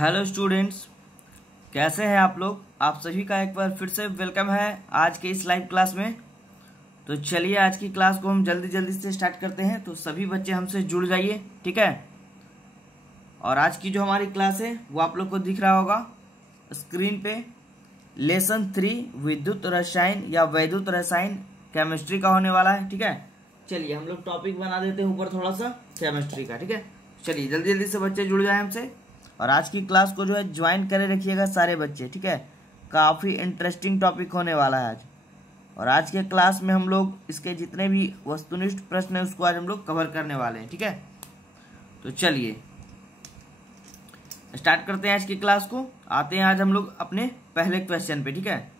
Hello students, कैसे हैं आप लोग। आप सभी का एक बार फिर से वेलकम है आज के इस लाइव क्लास में। तो चलिए आज की क्लास को हम जल्दी जल्दी से स्टार्ट करते हैं। तो सभी बच्चे हमसे जुड़ जाइए, ठीक है। और आज की जो हमारी क्लास है वो आप लोग को दिख रहा होगा स्क्रीन पे। लेसन 3 विद्युत रसायन या वैद्युत रसायन केमिस्ट्री का होने वाला है, ठीक है। चलिए हम लोग टॉपिक बना देते हैं ऊपर थोड़ा सा केमिस्ट्री का, ठीक है। चलिए जल्दी जल्दी से बच्चे जुड़ जाए हमसे और आज की क्लास को जो है ज्वाइन करे रखिएगा सारे बच्चे, ठीक है। काफ़ी इंटरेस्टिंग टॉपिक होने वाला है आज। और आज के क्लास में हम लोग इसके जितने भी वस्तुनिष्ठ प्रश्न हैं उसको आज हम लोग कवर करने वाले हैं, ठीक है। तो चलिए स्टार्ट करते हैं आज की क्लास को। आते हैं आज हम लोग अपने पहले क्वेश्चन पे, ठीक है।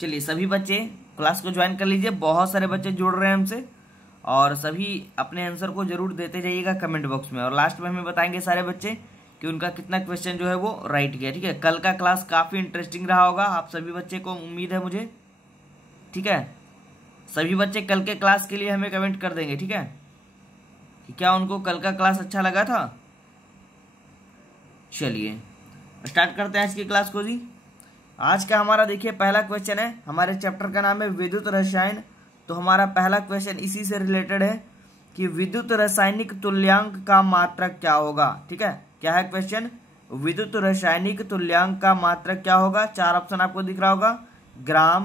चलिए सभी बच्चे क्लास को ज्वाइन कर लीजिए। बहुत सारे बच्चे जुड़ रहे हैं हमसे और सभी अपने आंसर को जरूर देते जाइएगा कमेंट बॉक्स में। और लास्ट में हमें बताएंगे सारे बच्चे कि उनका कितना क्वेश्चन जो है वो राइट किया, ठीक है। कल का क्लास काफ़ी इंटरेस्टिंग रहा होगा, आप सभी बच्चे को उम्मीद है मुझे, ठीक है। सभी बच्चे कल के क्लास के लिए हमें कमेंट कर देंगे, ठीक है, कि क्या उनको कल का क्लास अच्छा लगा था। चलिए स्टार्ट करते हैं आज की क्लास को जी। आज का हमारा देखिए पहला क्वेश्चन है, हमारे चैप्टर का नाम है विद्युत रसायन। तो हमारा पहला क्वेश्चन इसी से रिलेटेड है कि विद्युत रासायनिक तुल्यांक का मात्रक क्या होगा, ठीक है। क्या है क्वेश्चन, विद्युत रासायनिक तुल्यांक का मात्रक क्या होगा। चार ऑप्शन आपको दिख रहा होगा, ग्राम,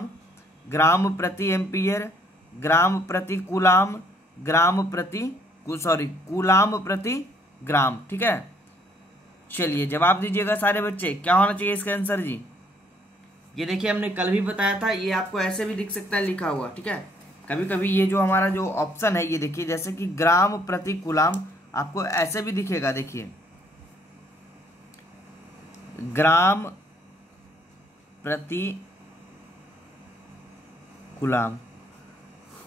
ग्राम प्रति एम्पियर, ग्राम प्रति कूलाम, ग्राम प्रति कूलाम प्रति ग्राम, ठीक है। चलिए जवाब दीजिएगा सारे बच्चे, क्या होना चाहिए इसका आंसर जी। ये देखिए हमने कल भी बताया था, ये आपको ऐसे भी दिख सकता है लिखा हुआ, ठीक है। कभी कभी ये जो हमारा जो ऑप्शन है ये देखिए, जैसे कि ग्राम प्रति कूलाम आपको ऐसे भी दिखेगा, देखिए ग्राम प्रति कूलाम,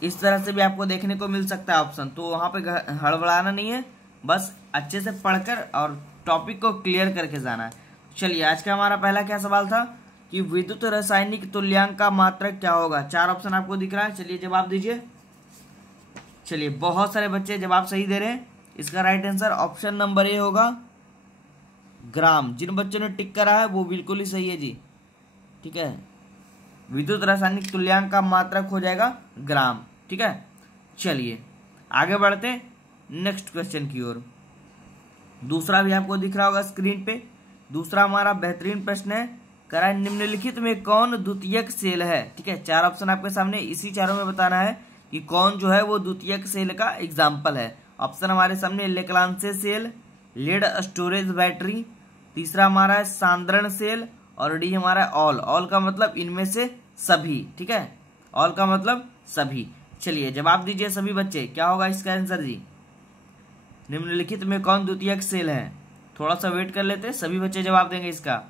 इस तरह से भी आपको देखने को मिल सकता है ऑप्शन। तो वहां पे हड़बड़ाना नहीं है, बस अच्छे से पढ़कर और टॉपिक को क्लियर करके जाना है। चलिए आज का हमारा पहला क्या सवाल था कि विद्युत रासायनिक तुल्यांक का मात्रक क्या होगा। चार ऑप्शन आपको दिख रहा है, चलिए जवाब दीजिए। चलिए बहुत सारे बच्चे जवाब सही दे रहे हैं। इसका right answer option number A होगा, ग्राम। जिन बच्चों ने टिक करा है वो बिल्कुल ही सही है जी, ठीक है। विद्युत रासायनिक तुल्यांक का मात्रक हो जाएगा ग्राम, ठीक है। चलिए आगे बढ़ते नेक्स्ट क्वेश्चन की ओर। दूसरा भी आपको दिख रहा होगा स्क्रीन पे। दूसरा हमारा बेहतरीन प्रश्न है, करा निम्नलिखित में कौन द्वितीयक सेल है, ठीक है। चार ऑप्शन आपके सामने, इसी चारों में बताना है कि कौन जो है वो द्वितीयक सेल का एग्जाम्पल है। ऑप्शन हमारे सामने लेक्लांसे सेल, लेड स्टोरेज बैटरी, तीसरा हमारा है सांद्रण सेल और डी हमारा है ऑल का मतलब इनमें से सभी, ठीक है। ऑल का मतलब सभी। चलिए जवाब दीजिए सभी बच्चे, क्या होगा इसका आंसर जी। निम्नलिखित में कौन द्वितीयक सेल है। थोड़ा सा वेट कर लेते हैं, सभी बच्चे जवाब देंगे इसका।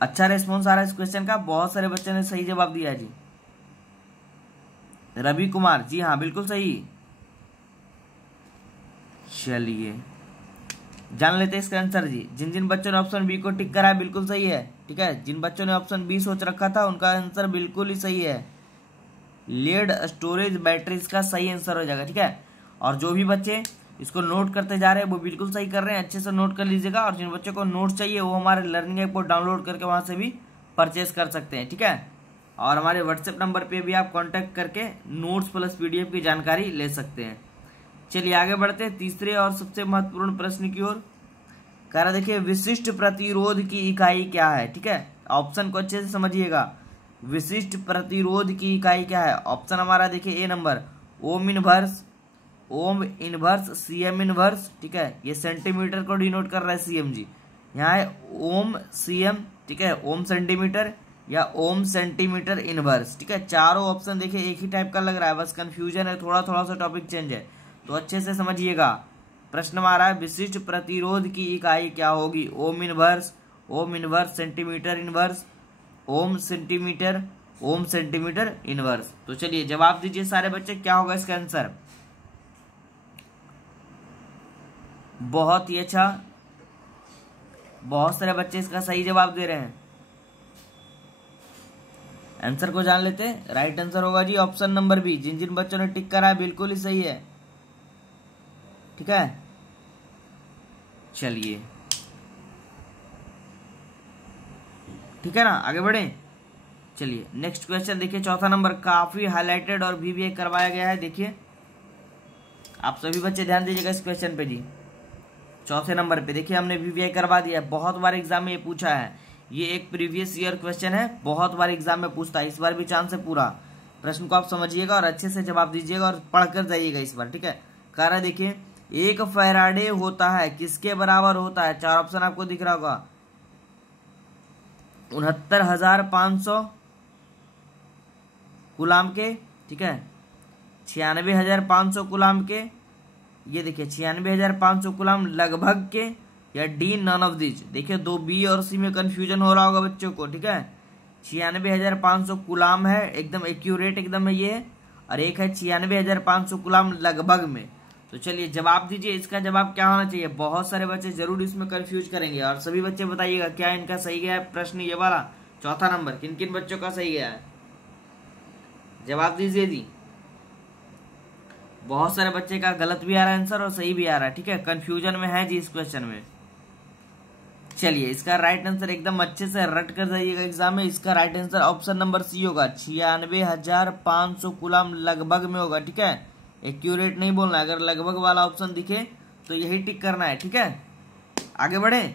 अच्छा रेस्पॉन्स आ रहा है इस क्वेश्चन का, बहुत सारे बच्चों ने सही जवाब दिया जी। रवि कुमार, जी हाँ बिल्कुल सही। चलिए जान लेते हैं इसका आंसर जी। जिन जिन बच्चों ने ऑप्शन बी को टिक करा है बिल्कुल सही है, ठीक है। जिन बच्चों ने ऑप्शन बी सोच रखा था उनका आंसर बिल्कुल ही सही है, लेड स्टोरेज बैटरी इसका सही आंसर हो जाएगा, ठीक है। और जो भी बच्चे इसको नोट करते जा रहे हैं वो बिल्कुल सही कर रहे हैं, अच्छे से नोट कर लीजिएगा। और जिन बच्चों को नोट चाहिए वो हमारे लर्निंग ऐप को डाउनलोड करके वहां से भी परचेज कर सकते हैं, ठीक है। और हमारे व्हाट्सएप नंबर पे भी आप कांटेक्ट करके नोट्स प्लस पीडीएफ की जानकारी ले सकते हैं। चलिए आगे बढ़ते हैं तीसरे और सबसे महत्वपूर्ण प्रश्न की ओर। कह रहा देखिए विशिष्ट प्रतिरोध की इकाई क्या है, ठीक है। ऑप्शन को अच्छे से समझिएगा, विशिष्ट प्रतिरोध की इकाई क्या है। ऑप्शन हमारा देखिए A number, ohm inverse cm inverse, ठीक है। ये सेंटीमीटर को डिनोट कर रहा है सीएम जी, यहाँ है ओम सीएम, ठीक है, ओम सेंटीमीटर या ओम सेंटीमीटर इनवर्स, ठीक है। चारों ऑप्शन देखिए एक ही टाइप का लग रहा है, बस कंफ्यूजन है, थोड़ा थोड़ा सा टॉपिक चेंज है, तो अच्छे से समझिएगा। प्रश्न हमारा है विशिष्ट प्रतिरोध की इकाई क्या होगी। ओम इनवर्स सेंटीमीटर इनवर्स, ओम सेंटीमीटर इनवर्स। तो चलिए जवाब दीजिए सारे बच्चे, क्या होगा इसका आंसर। बहुत ही अच्छा, बहुत सारे बच्चे इसका सही जवाब दे रहे हैं। आंसर को जान लेते हैं। राइट आंसर होगा जी ऑप्शन नंबर बी। जिन जिन बच्चों ने टिक करा है बिल्कुल ही सही है, ठीक है। चलिए ठीक है ना, आगे बढ़े। चलिए नेक्स्ट क्वेश्चन देखिए, चौथा नंबर काफी हाईलाइटेड और VVI करवाया गया है। देखिए आप सभी बच्चे ध्यान दीजिएगा इस क्वेश्चन पे जी। चौथे नंबर पे देखिए हमने VVI करवा दिया है, बहुत बार एग्जाम में ये पूछा है। ये एक प्रीवियस ईयर क्वेश्चन है, बहुत बार एग्जाम में पूछता है, इस बार भी चांस है पूरा। प्रश्न को आप समझिएगा और अच्छे से जवाब दीजिएगा और पढ़कर जाइएगा इस बार, ठीक है। कह रहा है देखिए, एक फैराडे होता है किसके बराबर होता है, चार ऑप्शन आपको दिख रहा होगा, 69,500 कूलाम के, ठीक है, 96,500 कूलाम के, ये देखिए 96,500 कूलाम लगभग के, या डी नन ऑफ दिस। देखिए दो बी और सी में कंफ्यूजन हो रहा होगा बच्चों को, ठीक है। 96,500 कूलाम है, एकदम एक्यूरेट एकदम है ये, और एक है 96,500 कूलाम लगभग में। तो चलिए जवाब दीजिए, इसका जवाब क्या होना चाहिए। बहुत सारे बच्चे जरूर इसमें कंफ्यूज करेंगे, और सभी बच्चे बताइएगा क्या इनका सही गया है प्रश्न ये वाला चौथा नंबर, किन किन बच्चों का सही गया है, जवाब दीजिए जी। बहुत सारे बच्चे का गलत भी आ रहा है आंसर और सही भी आ रहा है, ठीक है, कंफ्यूजन में है जी इस क्वेश्चन में। चलिए इसका राइट आंसर एकदम अच्छे से रट कर जाइएगा एग्जाम में, इसका right answer option number C होगा, 96,500 कूलाम लगभग में होगा, ठीक है। एक्यूरेट नहीं बोलना, अगर लगभग वाला ऑप्शन दिखे तो यही टिक करना है, ठीक है। आगे बढ़े।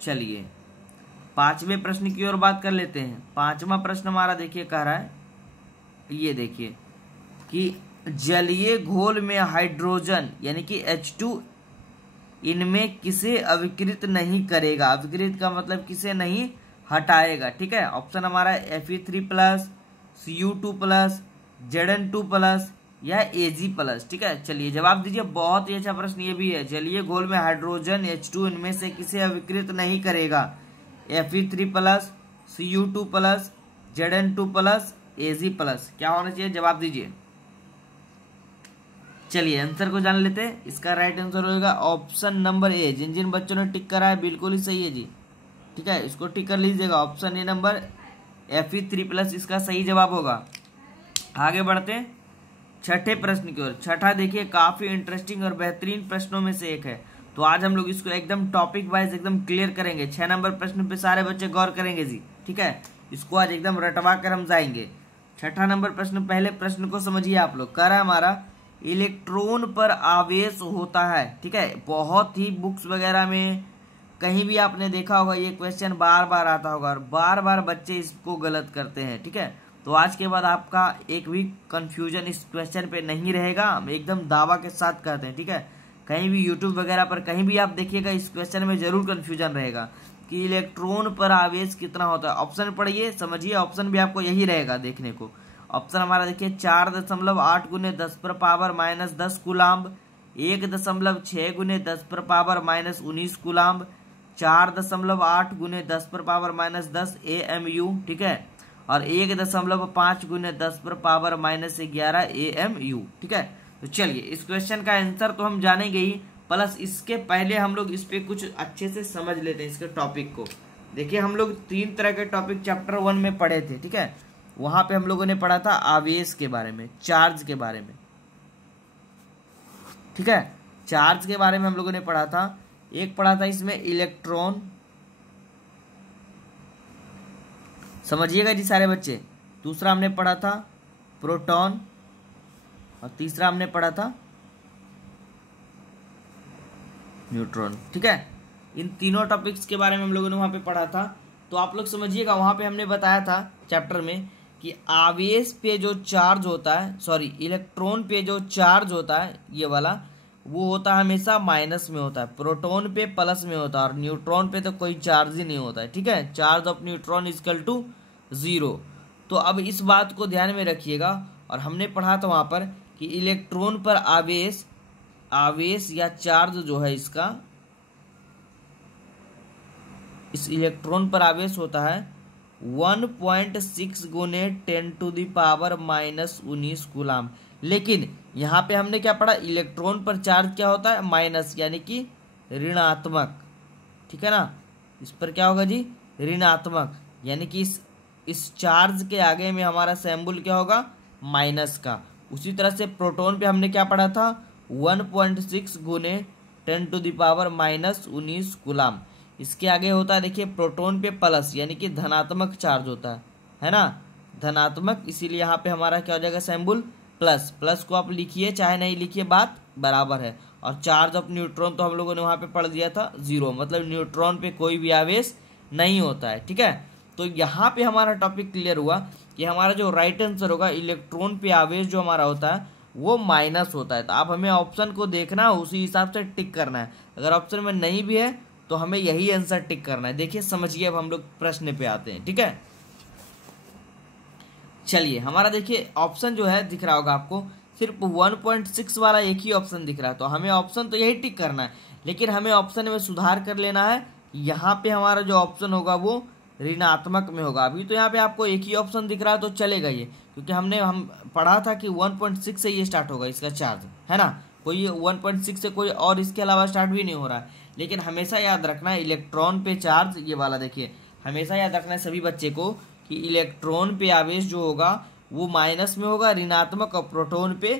चलिए पांचवें प्रश्न की ओर बात कर लेते हैं। पांचवा प्रश्न हमारा देखिए कह रहा है, ये देखिए कि जलीय घोल में हाइड्रोजन यानी कि H2 इनमें किसे अविकृत नहीं करेगा। अविकृत का मतलब किसे नहीं हटाएगा, ठीक है। ऑप्शन हमारा Fe3+, Cu2+, Zn2+ या Ag+, ठीक है। चलिए जवाब दीजिए, बहुत ही अच्छा प्रश्न ये भी है। जलीय घोल में हाइड्रोजन H2 इनमें से किसे अविकृत नहीं करेगा, Fe3+, Cu2+, Zn2+, Ag+, क्या होना चाहिए, जवाब दीजिए। चलिए आंसर को जान लेते हैं। इसका राइट आंसर होगा ऑप्शन नंबर ए। जिन जिन बच्चों ने टिक करा है बिल्कुल ही सही है जी, ठीक है, इसको टिक कर लीजिएगा। ऑप्शन ए नंबर Fe3+ इसका सही जवाब होगा। आगे बढ़ते हैं छठे प्रश्न की ओर। छठा देखिए काफी इंटरेस्टिंग और बेहतरीन प्रश्नों में से एक है, तो आज हम लोग इसको एकदम टॉपिक वाइज एकदम क्लियर करेंगे। 6 नंबर प्रश्न पे सारे बच्चे गौर करेंगे जी, ठीक है, इसको आज एकदम रटवा कर हम जाएंगे। छठा नंबर प्रश्न, पहले प्रश्न को समझिए आप लोग। कह रहा है हमारा, इलेक्ट्रॉन पर आवेश होता है, ठीक है। बहुत ही बुक्स वगैरह में कहीं भी आपने देखा होगा ये क्वेश्चन बार बार आता होगा, और बार बार बच्चे इसको गलत करते हैं, ठीक है। तो आज के बाद आपका एक भी कंफ्यूजन इस क्वेश्चन पे नहीं रहेगा, हम एकदम दावा के साथ कहते हैं, ठीक है। कहीं भी यूट्यूब वगैरह पर कहीं भी आप देखिएगा इस क्वेश्चन में जरूर कंफ्यूजन रहेगा कि इलेक्ट्रॉन पर आवेश कितना होता है। ऑप्शन पढ़िए, समझिए, ऑप्शन भी आपको यही रहेगा देखने को। ऑप्शन हमारा देखिए 4.8 × 10⁻−10 कूलाम्ब, 1.6 × 10⁻−19 कूलाम्ब, 4.8 × 10⁻−10 AMU, ठीक है, और 1.5 × 10⁻−11 AMU, ठीक है। तो चलिए इस क्वेश्चन का आंसर तो हम जानेंगे ही, प्लस इसके पहले हम लोग इस पे कुछ अच्छे से समझ लेते हैं इसके टॉपिक को। देखिए हम लोग 3 तरह के टॉपिक चैप्टर 1 में पढ़े थे, ठीक है। वहां पे हम लोगों ने पढ़ा था आवेश के बारे में, चार्ज के बारे में, ठीक है, चार्ज के बारे में हम लोगों ने पढ़ा था। एक पढ़ा था इसमें इलेक्ट्रॉन, समझिएगा जी सारे बच्चे। दूसरा हमने पढ़ा था प्रोटॉन, और तीसरा हमने पढ़ा था न्यूट्रॉन, ठीक है। इन तीनों टॉपिक्स के बारे में हम लोगों ने वहां पे पढ़ा था। तो आप लोग समझिएगा, वहां पे हमने बताया था चैप्टर में कि आवेश पे जो चार्ज होता है, सॉरी इलेक्ट्रॉन पे जो चार्ज होता है ये वाला, वो होता है हमेशा माइनस में होता है, प्रोटॉन पे प्लस में होता है, और न्यूट्रॉन पे तो कोई चार्ज ही नहीं होता है, ठीक है। Charge of neutron equal to 0। तो अब इस बात को ध्यान में रखिएगा। और हमने पढ़ा था वहां पर कि इलेक्ट्रॉन पर आवेश या चार्ज जो है इसका, इस इलेक्ट्रॉन पर आवेश होता है 1.6 × 10⁻−19 कूलाम। लेकिन यहाँ पे हमने क्या पढ़ा, इलेक्ट्रॉन पर चार्ज क्या होता है, माइनस, यानी कि ऋणात्मक, ठीक है ना। इस पर क्या होगा जी, ऋणात्मक, यानी कि इस चार्ज के आगे में हमारा सिंबल क्या होगा, माइनस का। उसी तरह से प्रोटॉन पे हमने क्या पढ़ा था, 1.6 × 10⁻⁻19 कूलाम। इसके आगे होता है देखिए प्रोटॉन पे प्लस, यानी कि धनात्मक चार्ज होता है ना, धनात्मक, इसीलिए यहाँ पे हमारा क्या हो जाएगा सिंबल प्लस। प्लस को आप लिखिए चाहे नहीं लिखिए, बात बराबर है। और चार्ज ऑफ न्यूट्रॉन तो हम लोगों ने वहाँ पे पढ़ दिया था 0, मतलब न्यूट्रॉन पे कोई भी आवेश नहीं होता है, ठीक है। तो यहाँ पे हमारा टॉपिक क्लियर हुआ कि हमारा जो राइट आंसर होगा, इलेक्ट्रॉन पे आवेश जो हमारा होता है वो माइनस होता है। तो आप हमें ऑप्शन को देखना है, उसी हिसाब से टिक करना है। अगर ऑप्शन में नहीं भी है तो हमें यही आंसर टिक करना है। देखिए समझिए, अब हम लोग प्रश्न पे आते हैं, ठीक है। चलिए हमारा देखिए ऑप्शन जो है दिख रहा होगा आपको, सिर्फ 1.6 वाला एक ही ऑप्शन दिख रहा है। तो हमें ऑप्शन तो यही टिक करना है, लेकिन हमें ऑप्शन में सुधार कर लेना है। यहाँ पे हमारा जो ऑप्शन होगा वो ऋणात्मक में होगा। अभी तो यहाँ पे आपको एक ही ऑप्शन दिख रहा है तो चलेगा ये, क्योंकि हम पढ़ा था कि 1.6 से ये स्टार्ट होगा इसका चार्ज, है ना। कोई 1.6 से कोई और इसके अलावा स्टार्ट भी नहीं हो रहा है। लेकिन हमेशा याद रखना है इलेक्ट्रॉन पे चार्ज, ये वाला देखिए, हमेशा याद रखना है सभी बच्चे को कि इलेक्ट्रॉन पे आवेश जो होगा वो माइनस में होगा, ऋणात्मक, और प्रोटॉन पे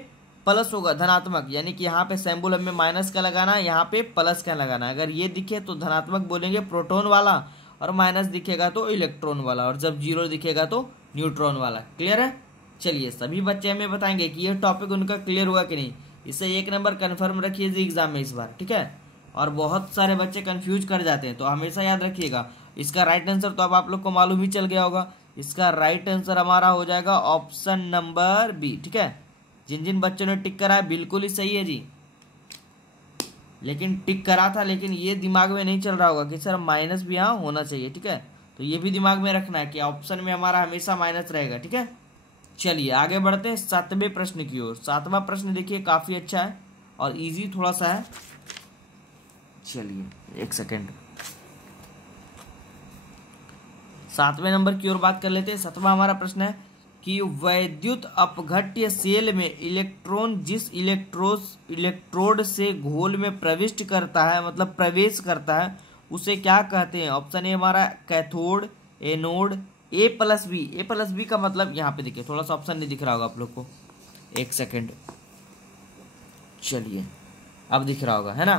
प्लस होगा, धनात्मक। यानी कि यहाँ पे सिंबल हमें माइनस का लगाना है, यहाँ पे प्लस का लगाना है। अगर ये दिखे तो धनात्मक बोलेंगे प्रोटॉन वाला, और माइनस दिखेगा तो इलेक्ट्रॉन वाला, और जब 0 दिखेगा तो न्यूट्रॉन वाला। क्लियर है। चलिए सभी बच्चे हमें बताएंगे कि ये टॉपिक उनका क्लियर हुआ कि नहीं। इसे 1 नंबर कन्फर्म रखिए जी एग्जाम में इस बार, ठीक है। और बहुत सारे बच्चे कंफ्यूज कर जाते हैं, तो हमेशा याद रखिएगा इसका राइट आंसर तो अब आप लोग को मालूम ही चल गया होगा। इसका राइट आंसर हमारा हो जाएगा ऑप्शन नंबर बी, ठीक है। जिन जिन बच्चों ने टिक करा है बिल्कुल ही सही है जी, लेकिन टिक करा था, लेकिन ये दिमाग में नहीं चल रहा होगा कि सर माइनस भी यहाँ होना चाहिए, ठीक है। तो ये भी दिमाग में रखना है कि ऑप्शन में हमारा हमेशा माइनस रहेगा, ठीक है। चलिए आगे बढ़ते हैं 7वें प्रश्न की ओर। 7वां प्रश्न देखिए काफी अच्छा है और इजी थोड़ा सा है। चलिए 1 सेकेंड, 7वें नंबर की ओर बात कर लेते हैं। 7वां हमारा प्रश्न है कि वैद्युत अपघट्य सेल में इलेक्ट्रॉन जिस इलेक्ट्रोड से घोल में प्रविष्ट करता है, मतलब प्रवेश करता है, उसे क्या कहते हैं। ऑप्शन ए हमारा कैथोड, एनोड, ए प्लस बी का मतलब यहाँ पे देखिए थोड़ा सा ऑप्शन नहीं दिख रहा होगा आप लोग को, 1 सेकेंड। चलिए अब दिख रहा होगा, है ना।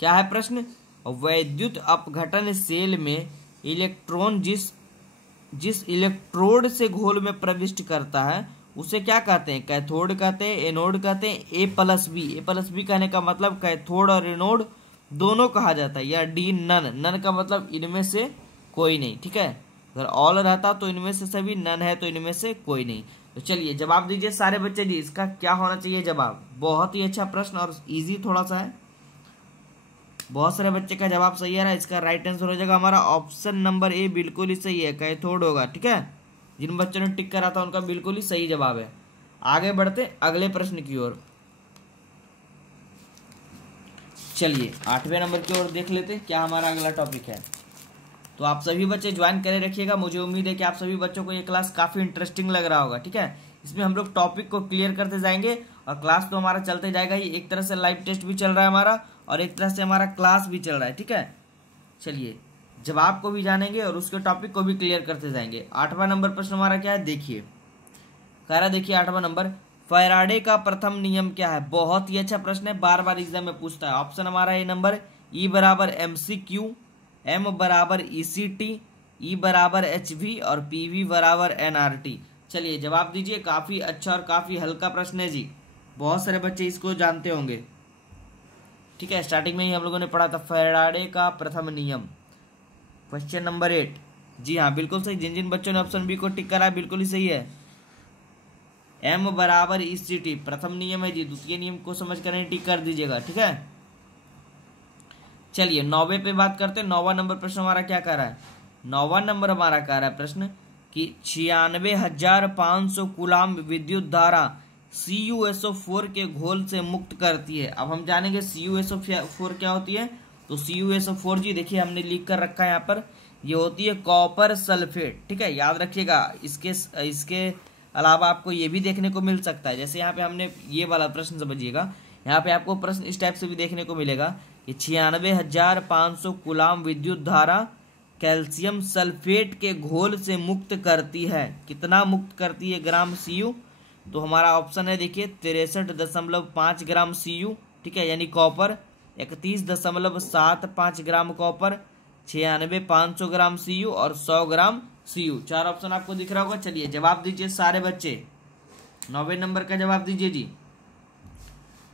क्या है प्रश्न, वैद्युत अपघटन सेल में इलेक्ट्रॉन जिस इलेक्ट्रोड से घोल में प्रविष्ट करता है उसे क्या कहते हैं। कैथोड कहते हैं, एनोड कहते हैं, ए प्लस बी कहने का मतलब कैथोड और एनोड दोनों कहा जाता है, या डी नन का मतलब इनमें से कोई नहीं, ठीक है। अगर ऑल रहता तो इनमें से सभी, नन है तो इनमें से कोई नहीं। तो चलिए जवाब दीजिए सारे बच्चे जी, इसका क्या होना चाहिए जवाब। बहुत ही अच्छा प्रश्न और इजी थोड़ा सा है, बहुत सारे बच्चे का जवाब सही है। इसका राइट आंसर हो जाएगा हमारा ऑप्शन नंबर ए, बिल्कुल ही सही है, कैथोड होगा, ठीक है। जिन बच्चों ने टिक करा था उनका बिल्कुल ही सही जवाब है। आगे बढ़ते अगले प्रश्न की ओर। चलिए 8वें नंबर की ओर देख लेते हैं क्या हमारा अगला टॉपिक है। तो आप सभी बच्चे ज्वाइन करे रखिएगा, मुझे उम्मीद है कि आप सभी बच्चों को ये क्लास काफी इंटरेस्टिंग लग रहा होगा, ठीक है। इसमें हम लोग टॉपिक को क्लियर करते जाएंगे और क्लास तो हमारा चलते जाएगा ही। एक तरह से लाइव टेस्ट भी चल रहा है हमारा और एक तरह से हमारा क्लास भी चल रहा है, ठीक है। चलिए जवाब को भी जानेंगे और उसके टॉपिक को भी क्लियर करते जाएंगे। 8वां नंबर प्रश्न हमारा क्या है देखिए, कह रहा देखिए 8वां नंबर, फैराडे का प्रथम नियम क्या है। बहुत ही अच्छा प्रश्न है, बार बार एग्जाम में पूछता है। ऑप्शन हमारा ए नंबर, ई बराबर MCQ, एम बराबर ECT, ई बराबर HV और PV बराबर NRT। चलिए जवाब दीजिए। काफी अच्छा और काफी हल्का प्रश्न है जी, बहुत सारे बच्चे इसको जानते होंगे, ठीक है। स्टार्टिंग में ही हम लोगों ने पढ़ा था फैराडे का प्रथम नियम, क्वेश्चन नंबर 8। जी हाँ बिल्कुल सही, जिन जिन बच्चों ने ऑप्शन बी को टिक करा है बिल्कुल ही सही है। एम बराबर ECT प्रथम नियम है जी, द्वितीय नियम को समझ कर नहीं टिक कर दीजिएगा, ठीक है। चलिए 9वें पे बात करते हैं। 9वां नंबर प्रश्न हमारा क्या कह रहा है। 9वां नंबर हमारा कह रहा है प्रश्न कि 96,500 कूलाम विद्युत धारा CuSO4 के घोल से मुक्त करती है। अब हम जानेंगे CuSO4 क्या होती है। तो CuSO4 जी देखिए हमने लिख कर रखा है यहाँ पर, ये होती है कॉपर सल्फेट, ठीक है। याद रखिएगा, इसके अलावा आपको ये भी देखने को मिल सकता है। जैसे यहाँ पे हमने ये वाला प्रश्न समझिएगा, यहाँ पे आपको प्रश्न इस टाइप से भी देखने को मिलेगा कि 96,500 कूलाम विद्युत धारा कैल्शियम सल्फेट के घोल से मुक्त करती है। कितना मुक्त करती है ग्राम Cu। तो हमारा ऑप्शन है देखिए 63.5 ग्राम Cu, ठीक है, यानी कॉपर। 31.75 ग्राम कॉपर, 96,500 ग्राम Cu और 100 ग्राम Cu। चार ऑप्शन आपको दिख रहा होगा। चलिए जवाब दीजिए सारे बच्चे, 9वें नंबर का जवाब दीजिए जी।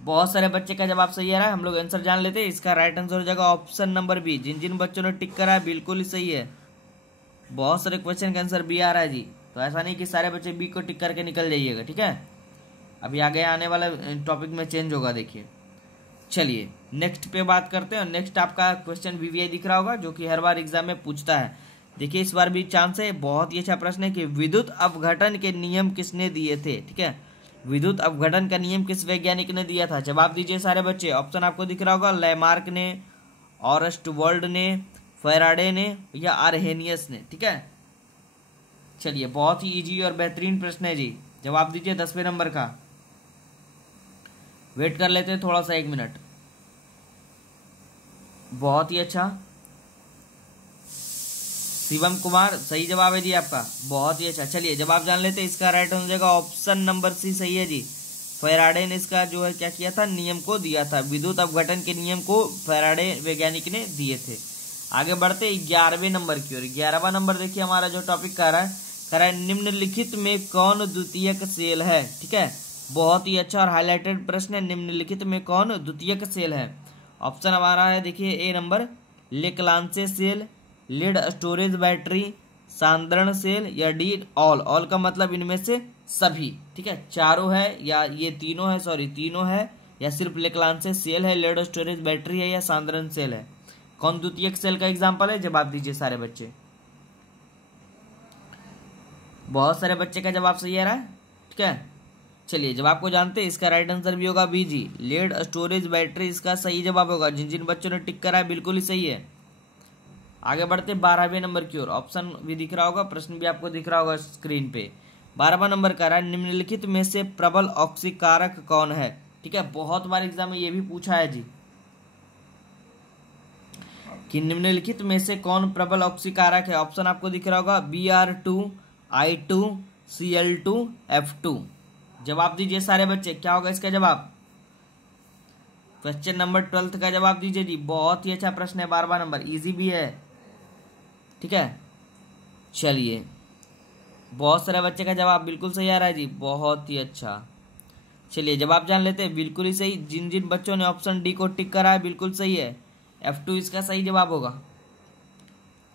बहुत सारे बच्चे का जवाब सही आ रहा है। हम लोग आंसर जान लेते हैं। इसका राइट आंसर हो जाएगा ऑप्शन नंबर बी। जिन जिन बच्चों ने टिक करा है बिल्कुल ही सही है। बहुत सारे क्वेश्चन का आंसर बी आ रहा है जी, तो ऐसा नहीं कि सारे बच्चे बी को टिक करके निकल जाइएगा, ठीक है। अभी आगे आने वाला टॉपिक में चेंज होगा, देखिए। चलिए नेक्स्ट पे बात करते हैं। नेक्स्ट आपका क्वेश्चन वीवीआई दिख रहा होगा, जो कि हर बार एग्जाम में पूछता है। देखिए इस बार भी चांस है। बहुत ही अच्छा प्रश्न है कि विद्युत अपघटन के नियम किसने दिए थे, ठीक है। विद्युत अपघटन का नियम किस वैज्ञानिक ने दिया था? जवाब दीजिए सारे बच्चे। ऑप्शन आपको दिख रहा होगा, लैमार्क ने, ऑरस्टवर्ल्ड ने, फैराडे ने या आर्हेनियस ने, ठीक है। चलिए बहुत ही इजी और बेहतरीन प्रश्न है जी। जवाब दीजिए 10वें नंबर का। वेट कर लेते हैं थोड़ा सा, 1 मिनट। बहुत ही अच्छा, शिवम कुमार सही जवाब है जी आपका, बहुत ही अच्छा। चलिए जवाब जान लेते हैं। इसका राइट हो जाएगा ऑप्शन नंबर सी, सही है जी। फैराडे ने इसका जो है क्या किया था, नियम को दिया था। विद्युत अपघटन के नियम को फैराडे वैज्ञानिक ने दिए थे। आगे बढ़ते 11वें नंबर की ओर। 11वां नंबर देखिए हमारा जो टॉपिक कह रहा है निम्नलिखित में कौन द्वितीयक सेल है, ठीक है। बहुत ही अच्छा और हाईलाइटेड प्रश्न है। निम्नलिखित में कौन द्वितीयक सेल है? ऑप्शन हमारा है देखिए A number, Leclanche cell, lead storage battery, सांद्रण सेल या डी ऑल। ऑल का मतलब इनमें से सभी, ठीक है। चारों है या ये तीनों है, सॉरी तीनों है, या सिर्फ लेक्लांचे सेल है, लीड स्टोरेज बैटरी है या सांद्रण सेल है। कौन द्वितीयक सेल का एग्जाम्पल है? जवाब दीजिए सारे बच्चे। बहुत सारे बच्चे का जवाब सही आ रहा है, ठीक है। चलिए जवाब को जानते हैं। इसका राइट आंसर भी होगा बी जी, लीड स्टोरेज बैटरी इसका सही जवाब होगा। जिन जिन बच्चों ने टिक करा है बिल्कुल ही सही है। आगे बढ़ते 12वें नंबर की ओर। ऑप्शन भी दिख रहा होगा, प्रश्न भी आपको दिख रहा होगा स्क्रीन पे। 12वां नंबर का रहा है निम्नलिखित में से प्रबल ऑक्सीकारक कौन है, ठीक है। बहुत बार एग्जाम में ये भी पूछा है जी कि निम्नलिखित में से कौन प्रबल ऑक्सीकारक है। ऑप्शन आपको दिख रहा होगा, Br2, I2, Cl2, F2। जवाब दीजिए सारे बच्चे, क्या होगा इसका जवाब? क्वेश्चन नंबर 12 का जवाब दीजिए जी। बहुत ही अच्छा प्रश्न है, 12वां नंबर, इजी भी है, ठीक है। चलिए बहुत सारे बच्चे का जवाब बिल्कुल सही आ रहा है जी, बहुत ही अच्छा। चलिए जवाब जान लेते हैं। बिल्कुल ही सही। जिन जिन बच्चों ने ऑप्शन डी को टिक करा है बिल्कुल सही है। F2 इसका सही जवाब होगा।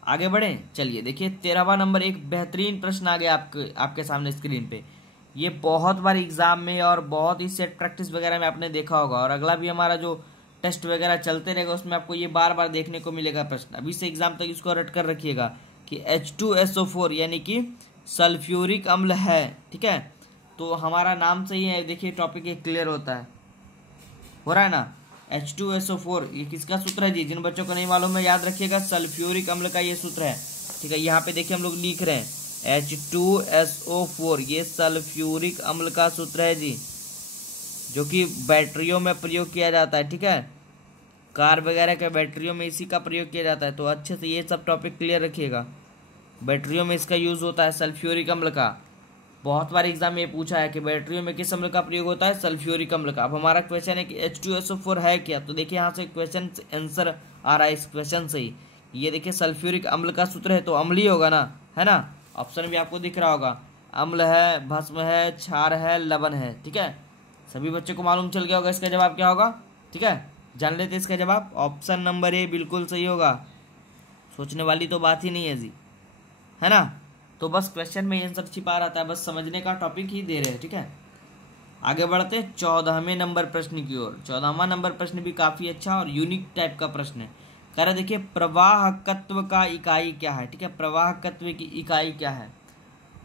आगे बढ़े। चलिए देखिए 13वां नंबर, एक बेहतरीन प्रश्न आ गया आपके सामने स्क्रीन पे। ये बहुत बार एग्जाम में और बहुत ही सेट प्रैक्टिस वगैरह में आपने देखा होगा, और अगला भी हमारा जो टेस्ट वगैरह चलते रहेगा उसमें आपको ये बार बार देखने को मिलेगा प्रश्न। अभी से एग्जाम तक इसको रट कर रखिएगा कि H2SO4 यानी कि सल्फ्यूरिक अम्ल है, ठीक है। तो हमारा नाम से ही है, देखिए टॉपिक ये क्लियर होता है, हो रहा है ना। H2SO4 ये किसका सूत्र है जी? जिन बच्चों को नहीं मालूम है याद रखिएगा, सल्फ्यूरिक अम्ल का ये सूत्र है, ठीक है। यहाँ पे देखिए हम लोग लिख रहे हैं H2SO4, ये सल्फ्यूरिक अम्ल का सूत्र है जी, जो कि बैटरियों में प्रयोग किया जाता है, ठीक है। कार वगैरह के बैटरियों में इसी का प्रयोग किया जाता है। तो अच्छे से ये सब टॉपिक क्लियर रखिएगा। बैटरियों में इसका यूज होता है सल्फ्यूरिक अम्ल का। बहुत बार एग्जाम में पूछा है कि बैटरियों में किस अम्ल का प्रयोग होता है? सल्फ्यूरिक अम्ल का। अब हमारा क्वेश्चन है कि H2SO4 है क्या? तो देखिए यहाँ से क्वेश्चन आंसर आ रहा है इस क्वेश्चन से ही। ये देखिए सल्फ्यूरिक अम्ल का सूत्र है, तो अम्लीय होगा ना, है ना। ऑप्शन भी आपको दिख रहा होगा, अम्ल है, भस्म है, क्षार है, लवण है, ठीक है। सभी बच्चों को मालूम चल गया होगा इसका जवाब क्या होगा, ठीक है। जान लेते इसका जवाब। ऑप्शन नंबर ए बिल्कुल सही होगा। सोचने वाली तो बात ही नहीं है जी, है ना। तो बस क्वेश्चन में आंसर छिपा रहता है, बस समझने का टॉपिक ही दे रहे हैं, ठीक है। आगे बढ़ते हैं 14वें नंबर प्रश्न की ओर। 14वां नंबर प्रश्न भी काफी अच्छा और यूनिक टाइप का प्रश्न है। कह रहे देखिए प्रवाहकत्व का इकाई क्या है, ठीक है। प्रवाहकत्व की इकाई क्या है?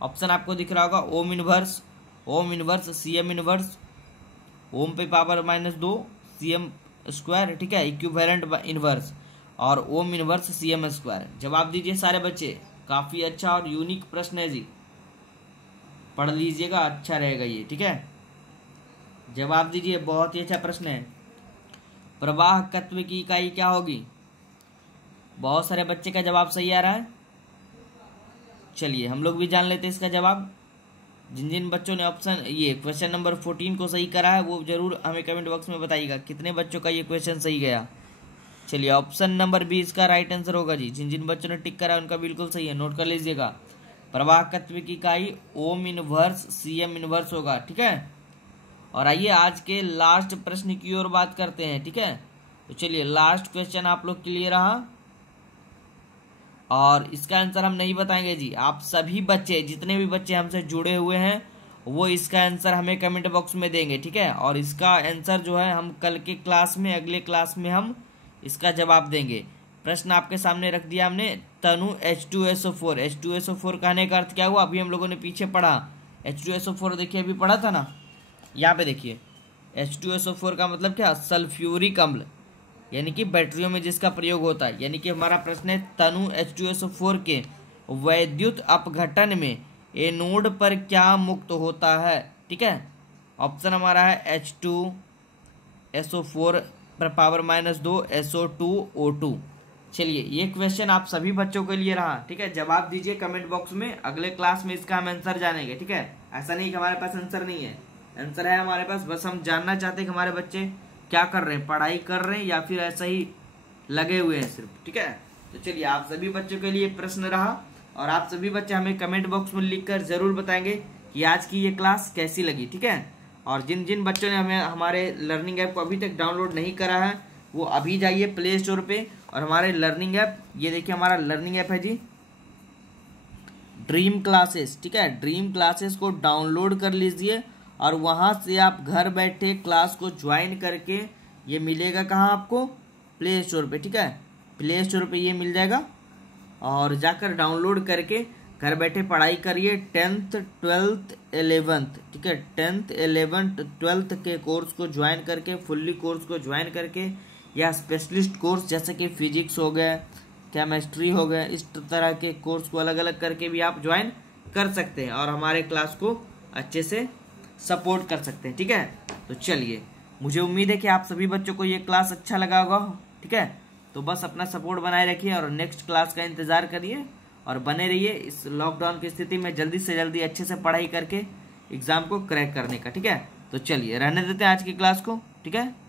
ऑप्शन आपको दिख रहा होगा, ओम इनवर्स, सीएम इनवर्स, ओम पे पावर -2 सीएम स्क्वायर, ठीक है, इक्विवेलेंट इनवर्स, और ओम इनवर्स सीएम स्क्वायर। जवाब दीजिए सारे बच्चे। काफी अच्छा और यूनिक प्रश्न है जी, पढ़ लीजिएगा, अच्छा रहेगा ये, ठीक है। जवाब दीजिए, बहुत ही अच्छा प्रश्न है। प्रवाहकत्व की इकाई क्या होगी? बहुत सारे बच्चे का जवाब सही आ रहा है। चलिए हम लोग भी जान लेते हैं इसका जवाब। जिन जिन बच्चों ने ऑप्शन ये क्वेश्चन नंबर 14 को सही करा है वो जरूर हमें कमेंट बॉक्स में बताइएगा कितने बच्चों का ये क्वेश्चन सही गया। चलिए ऑप्शन नंबर बी इसका राइट आंसर होगा जी। जिन जिन बच्चों ने टिक करा है उनका बिल्कुल सही है, नोट कर लीजिएगा। प्रवाहकत्व की इकाई ओम इनवर्स सीएम इनवर्स होगा, ठीक है। और आइए आज के लास्ट प्रश्न की ओर बात करते हैं, ठीक है। तो चलिए लास्ट क्वेश्चन आप लोग के लिए रहा और इसका आंसर हम नहीं बताएंगे जी। आप सभी बच्चे जितने भी बच्चे हमसे जुड़े हुए हैं वो इसका आंसर हमें कमेंट बॉक्स में देंगे, ठीक है। और इसका आंसर जो है हम कल के क्लास में, अगले क्लास में हम इसका जवाब देंगे। प्रश्न आपके सामने रख दिया हमने, तनु H2SO4। H2SO4 कहने का अर्थ क्या हुआ, अभी हम लोगों ने पीछे पढ़ा। H2SO4 देखिए अभी पढ़ा था ना, यहाँ पे देखिए H2SO4 का मतलब क्या, सल्फ्यूरिक अम्ल, यानी कि बैटरियों में जिसका प्रयोग होता है। यानी कि हमारा प्रश्न है तनु H2SO4 के वैद्युत अपघटन में एनोड पर क्या मुक्त होता है, ठीक है। ऑप्शन हमारा है H2SO4 पर पावर -2 SO2O2। चलिए ये क्वेश्चन आप सभी बच्चों के लिए रहा, ठीक है। जवाब दीजिए कमेंट बॉक्स में, अगले क्लास में इसका हम आंसर जानेंगे, ठीक है। ऐसा नहीं कि हमारे पास आंसर नहीं है, आंसर है हमारे पास, बस हम जानना चाहते हैं कि हमारे बच्चे क्या कर रहे हैं, पढ़ाई कर रहे हैं या फिर ऐसा ही लगे हुए हैं सिर्फ, ठीक है। तो चलिए आप सभी बच्चों के लिए प्रश्न रहा और आप सभी बच्चे हमें कमेंट बॉक्स में लिखकर जरूर बताएंगे कि आज की ये क्लास कैसी लगी, ठीक है। और जिन जिन बच्चों ने हमें हमारे लर्निंग ऐप को अभी तक डाउनलोड नहीं करा है वो अभी जाइए प्ले स्टोर पे और हमारे लर्निंग ऐप, ये देखिए हमारा लर्निंग ऐप है जी ड्रीम क्लासेस, ठीक है। ड्रीम क्लासेस को डाउनलोड कर लीजिए और वहां से आप घर बैठे क्लास को ज्वाइन करके, ये मिलेगा कहाँ आपको, प्ले स्टोर पे, ठीक है। प्ले स्टोर पे ये मिल जाएगा और जाकर डाउनलोड करके घर बैठे पढ़ाई करिए। 10th 12th 11th, ठीक है, 10th 11th 12th के कोर्स को ज्वाइन करके, फुल्ली कोर्स को ज्वाइन करके, या स्पेशलिस्ट कोर्स जैसे कि फिजिक्स हो गया, केमिस्ट्री हो गया, इस तरह के कोर्स को अलग अलग करके भी आप ज्वाइन कर सकते हैं और हमारे क्लास को अच्छे से सपोर्ट कर सकते हैं, ठीक है। तो चलिए मुझे उम्मीद है कि आप सभी बच्चों को ये क्लास अच्छा लगा होगा, ठीक है। तो बस अपना सपोर्ट बनाए रखिए और नेक्स्ट क्लास का इंतजार करिए और बने रहिए इस लॉकडाउन की स्थिति में जल्दी से जल्दी अच्छे से पढ़ाई करके एग्जाम को क्रैक करने का, ठीक है। तो चलिए रहने देते हैं आज की क्लास को, ठीक है।